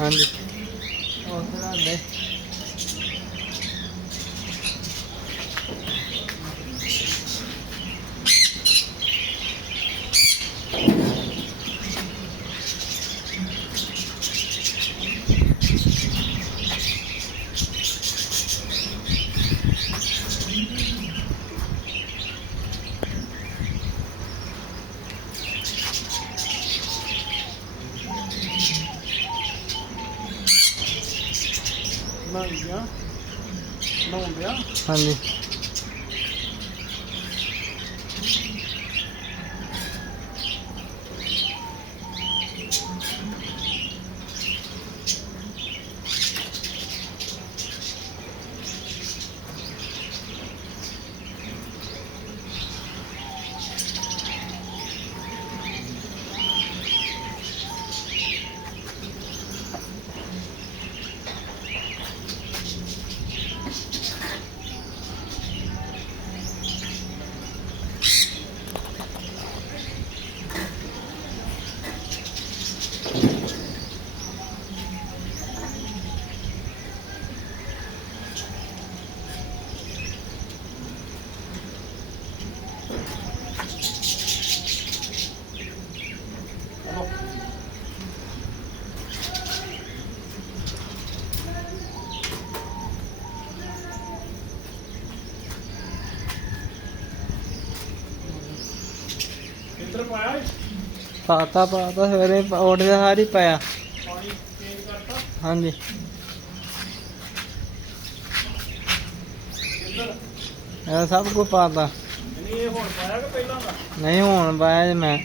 हाँ जी हाँ जी पाता पाता सवेरे उठते सारी पाया हाँ जी सब कुछ पाता नहीं हुण पाया जी मैं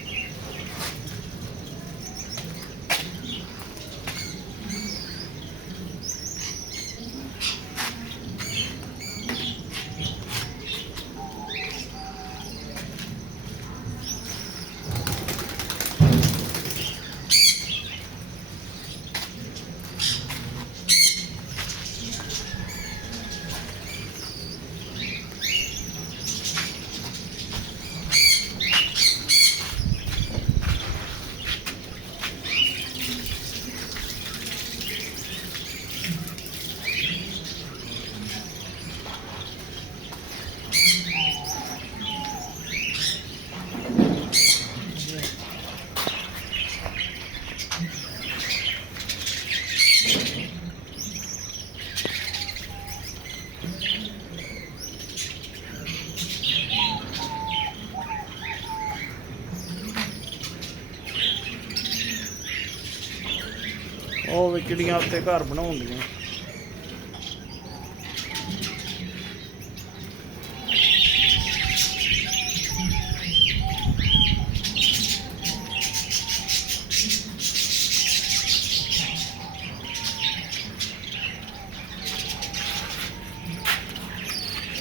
ਉਹ ਵਿਚੜੀਆਂ ਉੱਤੇ ਘਰ ਬਣਾਉਂਦੀਆਂ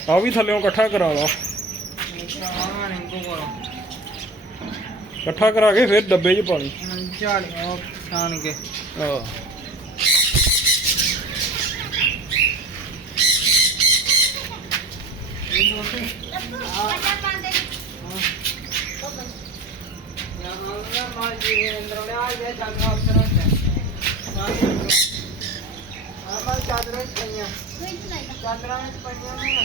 ਆ ਵੀ ਥੱਲਿਓਂ ਇਕੱਠਾ ਕਰਾ ਲਾ ਇਕੱਠਾ ਕਰਾ ਕੇ ਫਿਰ ਡੱਬੇ 'ਚ ਪਾਣੀ ਝਾੜੀਆਂ ਛਾਣ ਕੇ ਚਾਦਰਾਂ ਪਈਆਂ ਚਾਦਰਾਂ ਵਿੱਚ ਪਈਆਂ ਨੇ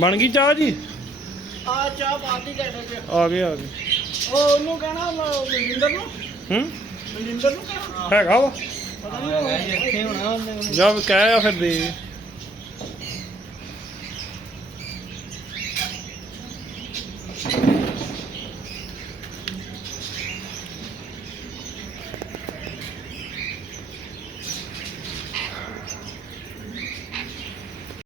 ਬਣ ਗਈ ਚਾਹ ਜੀ ਆ ਚਾਹ ਪਾਤੀ ਦੇ ਆ ਗਏ ਉਹ ਉਹਨੂੰ ਕਹਿਣਾ ਮਨਿੰਦਰ ਨੂੰ ਮਨਿੰਦਰ ਨੂੰ ਕਹਿਣਾ ਹੈਗਾ ਵਾ ਪਤਾ ਨਹੀਂ ਇੱਥੇ ਹੋਣਾ ਉਹਨੇ ਜਦ ਕਹਿਆ ਫਿਰ ਦੇ